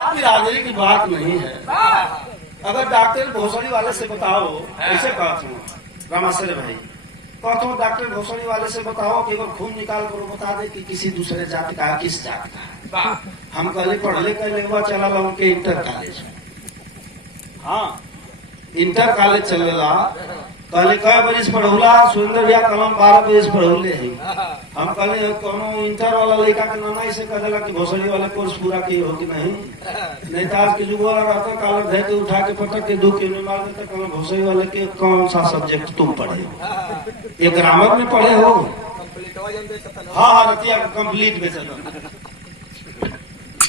बिरादरी की बात नहीं है। अगर डॉक्टर भोसड़ी वाले से बताओ, ऐसे कहता हूँ रामाश्रय भाई, कहता हूँ डॉक्टर भोसड़ी वाले से बताओ कि अगर खून निकाल कर बता दे कि किसी दूसरे जाति का है, किस जाति का है। हम कल पढ़ले कल हुआ चला ला उनके इंटर कॉलेज। हाँ, इंटर कॉलेज चलेला कल कई बरिस पढ़ौला सुरेंद्र भैया कलम 12 बरिस पढ़ौले है। हम कल कोनो इंटर वाला लड़का के नाना इसे कह देला कि भोसड़ी वाला कोर्स पूरा किए हो कि नहीं तो आज के युग वाला रहता कॉलर धै के उठा के पटक के 2 किलो मार देता। कल भोसड़ी वाले के कौन सा सब्जेक्ट तुम पढ़े हो? ये ग्रामर में पढ़े हो? हाँ रतिया कंप्लीट में चलो।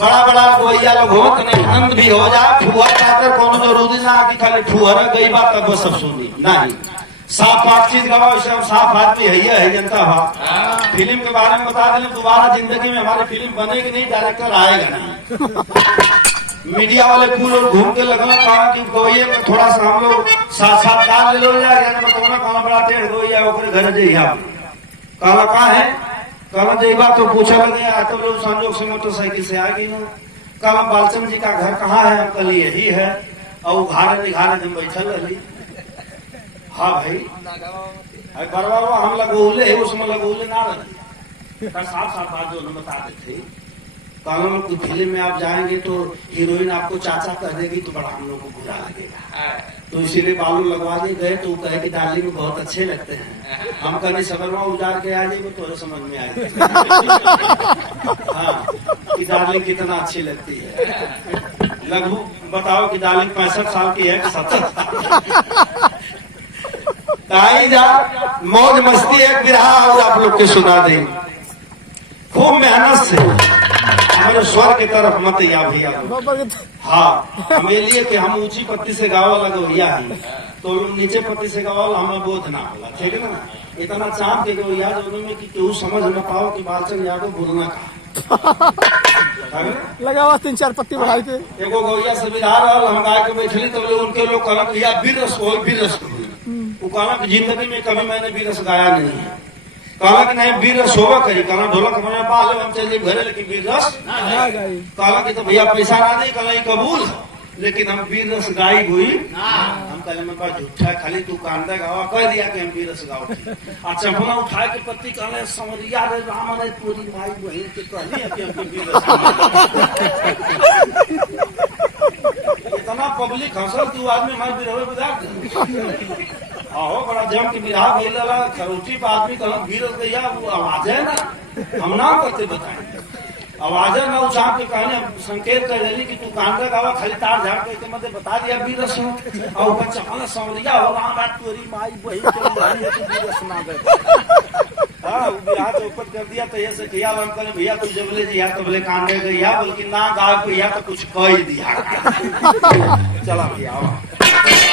बड़ा बड़ा गोइया लोग हो कने आनंद भी हो जाए। फुहर खातर कोनो जरूरी ना कि खाली फुहर गई बात तब सब सुनी नहीं। साफ बातचीत गवाओ, इसे हम साफ आदमी है जनता भा। फिल्म के बारे में बता दें, दोबारा जिंदगी में हमारी फिल्म बनेगी नहीं, डायरेक्टर आएगा नहीं। मीडिया वाले पूरे घूम के लगना कहा कि गोइये में थोड़ा सा हम लोग साक्षात्कार ले लो यार, कौन बड़ा टेढ़ गोइया ओकरे घर जइया कहला का है कल जेबा तो पूछा लगे तो लोग संजोग से मोटरसाइकिल से आ गई ना। कल बालचंद जी का घर कहाँ है? हम कल यही है। और घारे निघारे दिन बैठल रही। हाँ भाई बरवा हम लगोले है, उसमें लगोले ना रहे। साफ साफ बात जो बता देते। कल की फिल्म में आप जाएंगे तो हीरोइन आपको चाचा कह देगी तो बड़ा हम लोग को बुरा लगेगा। तो इसीलिए बालू लगवा दिए गए तो कहे कि डार्लिंग बहुत अच्छे लगते हैं। हम कभी समरमा उजार के आ जाएंगे तो समझ में आएगा हाँ कि डार्लिंग कितना अच्छी लगती है। लघु बताओ कि डार्लिंग 65 साल की है कि 70 साल? मौज मस्ती एक बिरहा और आप लोग के सुना दें खूब मेहनत से। हमारे स्वर की तरफ मत या भैया। हाँ हमें लिए कि हम ऊंची पत्ती से गावा लगे भैया ही तो नीचे पत्ती से गावा हमें बोध ना होला। ठीक है ना? इतना चाप के गो याद में कि केहू समझ न पाओ कि बालचंद यादव बोलना का लगावा 3-4 पत्ती बढ़ाई थे। एगो गौया से विधा रहा हम गाय के बैठली तो उनके लोग कहला भैया बीरस हो बीरस। वो कहला कि जिंदगी में कभी मैंने बीरस गाया नहीं है। कहला कि नहीं बीरस होगा करी। कहला ढोलक में पा ले हम चलिए घरे लेकिन बीरस कहला कि तो भैया पैसा ना दे। कहला कबूल लेकिन हम बीरस गाई हुई। हम कहले में बा झूठा खाली तू कांदा गावा कह दिया कि हम बीरस गाओ। अच्छा चपला उठा के पत्ती कहले समरिया रे राम ने पूरी माई बहन के कहली कि हम बीरस इतना पब्लिक हंसल तू आदमी मार बिरवे बजा आहो बड़ा जम के बिरहा भइला खरोटी पे आदमी कहला बीरस गैया वो आवाज है ना हम ना करते बताएंगे। आवाज ना उछा के कहने संकेत कर देली कि तू कांदा गावा खाली तार झाड़ के मत बता दिया बीरस और बच्चा कहला समरिया हो राम बात तोरी माई बहन के बहन है तू बीरस ना गए। हां वो बिरहा चौपट कर दिया तो ऐसे किया हम कहले भैया तू जबले जी या तबले कांदे गैया बल्कि ना गा भैया तो कुछ कह दिया। चला भैया